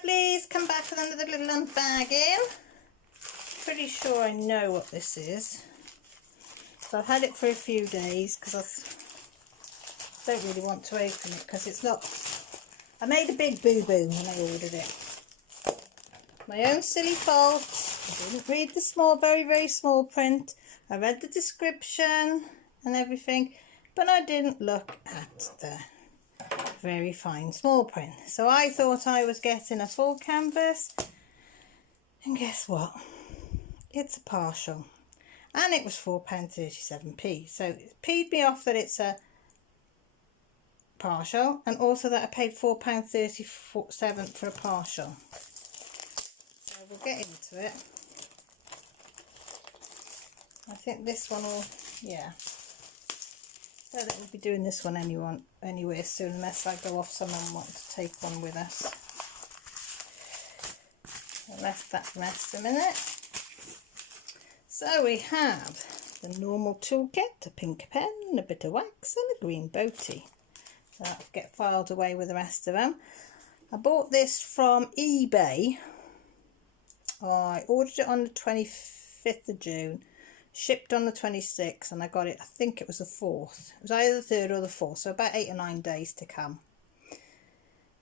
lovelies, come back with another little unbagging. Pretty sure I know what this is. So I've had it for a few days because I don't really want to open it because it's not... I made a big boo-boo when I ordered it. My own silly fault. I didn't read the small, very, very small print. I read the description and everything, but I didn't look at the very fine small print. So I thought I was getting a full canvas, and guess what? It's a partial, and it was £4.37p. So it peed me off that it's a partial, and also that I paid £4.37 for a partial. So we'll get into it. I think this one will, yeah. So that we'll be doing this one anyway soon, unless I go off somewhere and want to take one with us. I'll let that rest a minute. So we have the normal toolkit, a pink pen, a bit of wax and a green boatie. So that'll get filed away with the rest of them. I bought this from eBay. I ordered it on the 25th of June. Shipped on the 26th, and I got it, I think it was the 4th. It was either the 3rd or the 4th, so about 8 or 9 days to come.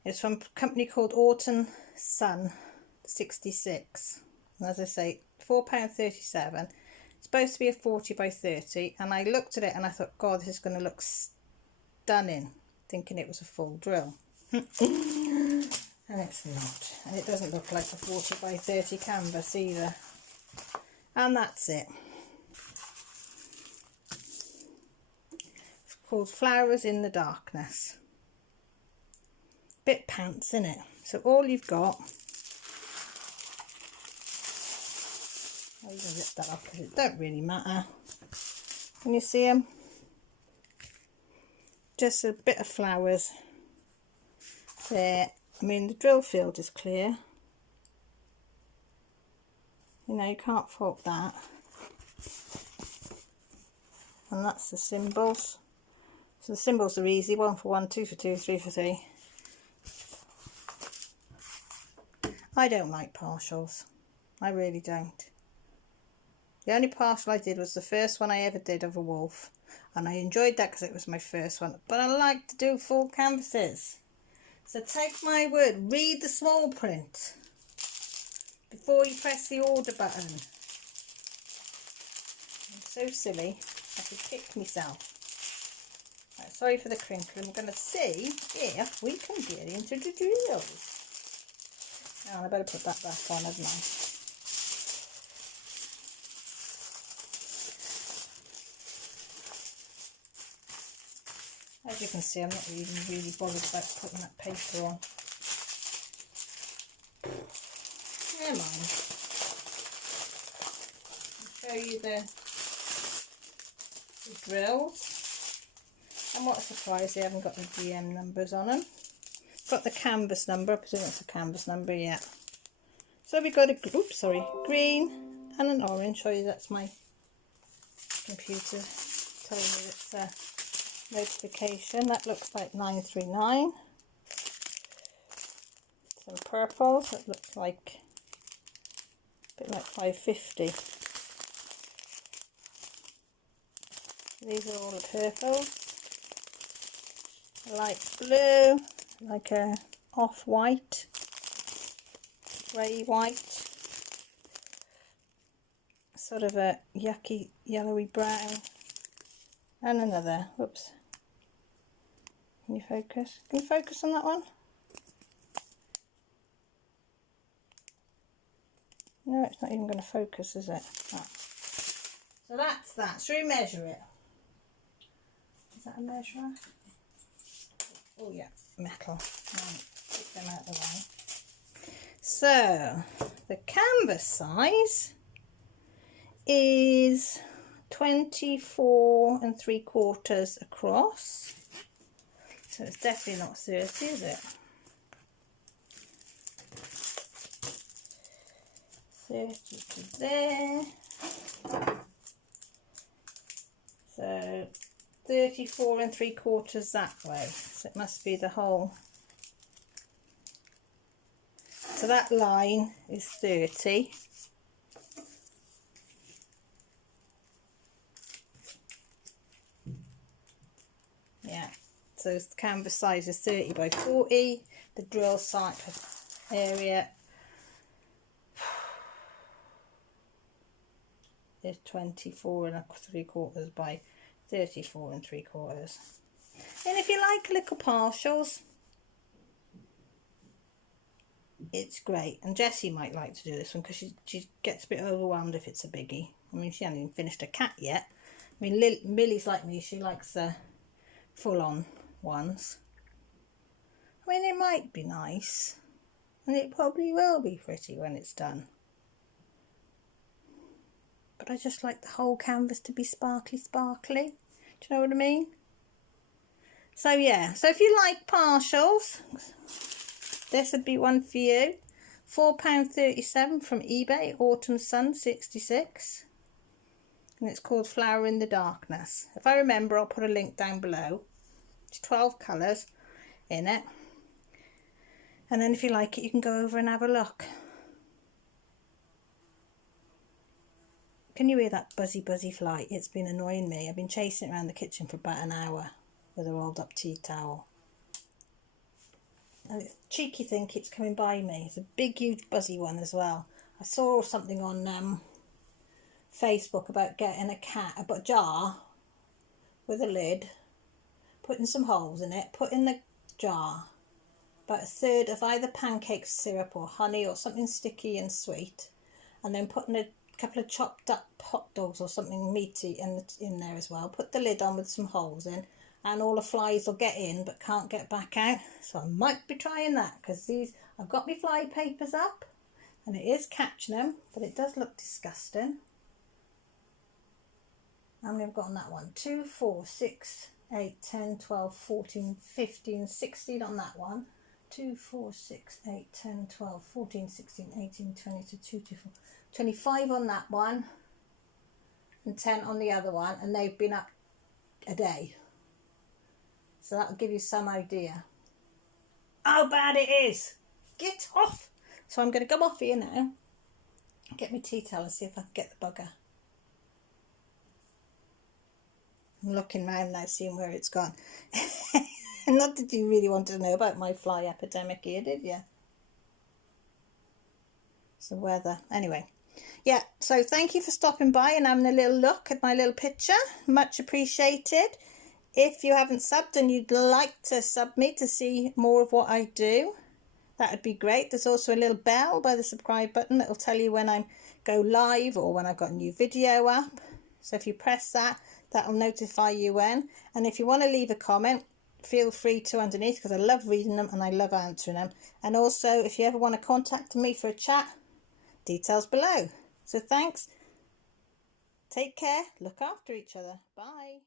It's from a company called Autumnsun66. And as I say, £4.37. It's supposed to be a 40 by 30, and I looked at it and I thought, God, this is going to look stunning, thinking it was a full drill. And it's not. And it doesn't look like a 40 by 30 canvas either. And that's it. Called Flowers in the Darkness. Bit pants, isn't it? So all you've got, I'll even rip that off because it don't really matter. Can you see them? Just a bit of flowers there. I mean, the drill field is clear. You know, you can't fault that. And that's the symbols. So the symbols are easy, 1 for 1, 2 for 2, 3 for 3. I don't like partials. I really don't. The only partial I did was the first one I ever did of a wolf. And I enjoyed that because it was my first one. But I like to do full canvases. So take my word, read the small print before you press the order button. I'm so silly, I could kick myself. Right, sorry for the crinkle. I'm going to see if we can get into the drills. Oh, I better put that back on, haven't I? As you can see, I'm not even really bothered about putting that paper on. Never mind. I'll show you the drills. And what a surprise, they haven't got the DM numbers on them. Got the canvas number, I presume it's a canvas number, yeah. So we got a green and an orange. Sorry, that's my computer telling me it's a notification. That looks like 939. Some purples, that looks like a bit like 550. These are all the purples. Light blue, like a off-white, grey white, sort of a yucky yellowy brown, and another, whoops, can you focus? Can you focus on that one? No, it's not even going to focus, is it? Oh. So that's that. Should we measure it? Is that a measurer? Oh yeah, metal. Right, take them out of the way. So the canvas size is 24 3/4 across. So it's definitely not 30, is it? 30 to there. So 34 3/4 that way, so it must be the whole So that line is 30. Yeah, so the canvas size is 30 by 40. The drill site area is 24 3/4 by 34 3/4. And if you like little partials, it's great. And Jessie might like to do this one because she gets a bit overwhelmed if it's a biggie. I mean, she hasn't even finished a cat yet. I mean, Millie's like me, she likes the full-on ones. I mean, it might be nice, and it probably will be pretty when it's done. But I just like the whole canvas to be sparkly. Do you know what I mean? So yeah, so if you like partials, this would be one for you. £4.37 from eBay, Autumnsun66. And it's called Flower in the Darkness. If I remember, I'll put a link down below. It's 12 colours in it. And then if you like it, you can go over and have a look. Can you hear that buzzy fly? It's been annoying me. I've been chasing it around the kitchen for about an hour with a rolled up tea towel. And it's a cheeky thing keeps coming by me. It's a big, huge, buzzy one as well. I saw something on Facebook about getting a jar with a lid, putting some holes in it, put in the jar about 1/3 of either pancake syrup or honey or something sticky and sweet, and then putting a couple of chopped up hot dogs or something meaty in there as well. Put the lid on with some holes in, and all the flies will get in but can't get back out. So I might be trying that, because I've got my fly papers up and it is catching them, but it does look disgusting. How many I've got on that one? 2, 4, 6, 8, 10, 12, 14, 15, 16 on that one. 2, 4, 6, 8, 10, 12, 14, 16, 18, 20, 22, 24, 25 on that one, and 10 on the other one, and they've been up a day. So that'll give you some idea how bad it is. Get off! So I'm going to go off here now, get my tea towel and see if I can get the bugger. I'm looking round now, seeing where it's gone. Not that you really wanted to know about my fly epidemic here, did you? It's the weather. Anyway, yeah, so thank you for stopping by and having a little look at my little picture. Much appreciated. If you haven't subbed and you'd like to sub me to see more of what I do, that would be great. There's also a little bell by the subscribe button that will tell you when I go live or when I've got a new video up. So if you press that, that'll notify you when. And if you want to leave a comment, feel free to underneath, because I love reading them and I love answering them. And also, if you ever want to contact me for a chat, details below. So thanks. Take care. Look after each other. Bye.